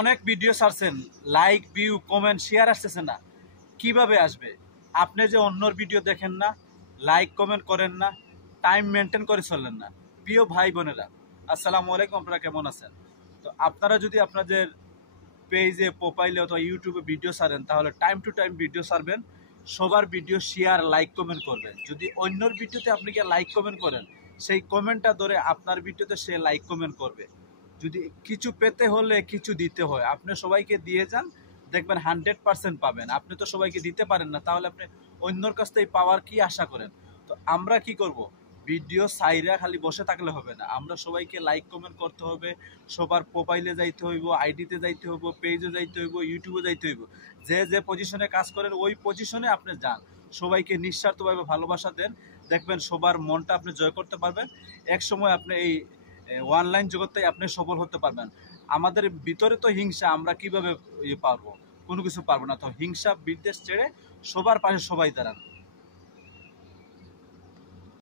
অনেক ভিডিও ছাড়ছেন, like view comment share আসতেছে না, কিভাবে আসবে? আপনি যে অন্যর ভিডিও দেখেন না, লাইক কমেন্ট করেন না, টাইম মেনটেন করে চলেন না। প্রিয় ভাই বোনেরা, আসসালামু আলাইকুম, আপনারা কেমন আছেন? তো আপনারা যদি আপনাদের পেজে প্রোফাইলে অথবা ইউটিউবে ভিডিও ছাড়েন, তাহলে টাইম টু টাইম ভিডিও ছাড়বেন, সবার ভিডিও শেয়ার লাইক কমেন্ট করবেন। যদি অন্যর ভিডিওতে আপনি গিয়ে লাইক কমেন্ট করেন, সেই কমেন্টটা ধরে আপনার ভিডিওতে সে লাইক কমেন্ট করবে। যদি কিছু পেতে হলে কিছু দিতে হয়, আপনি সবাইকে দিয়ে যান, দেখবেন 100% পাবেন। আপনি তো সবাইকে দিতে পারেন না, তাহলে আপনি অন্যর কাছ থেকে পাওয়ার কি আশা করেন? তো আমরা কি করব? ভিডিও সাইরা খালি বসে থাকলে হবে না, আমরা সবাইকে লাইক কমেন্ট করতে হবে, সবার প্রোফাইলে যাইতে হইব, আইডিতে যাইতে হইব, পেজে যাইতে হইব, ইউটিউবে যাইতে হইব। যে যে পজিশনে কাজ করেন ওই পজিশনে আপনি যান, সবাইকে নিঃস্বার্থভাবে ভালোবাসা দেন, দেখবেন সবার মনটা আপনি জয় করতে পারবেন। এক সময় আপনি এই অনলাইন জগতে আপনি সফল হতে পারবেন। আমাদের ভিতরে তো হিংসা, আমরা কিভাবে পারবো? কোনো কিছু পারবো না। তো হিংসা বিদ্বেষ ছেড়ে সবার পাশে সবাই দাঁড়ান।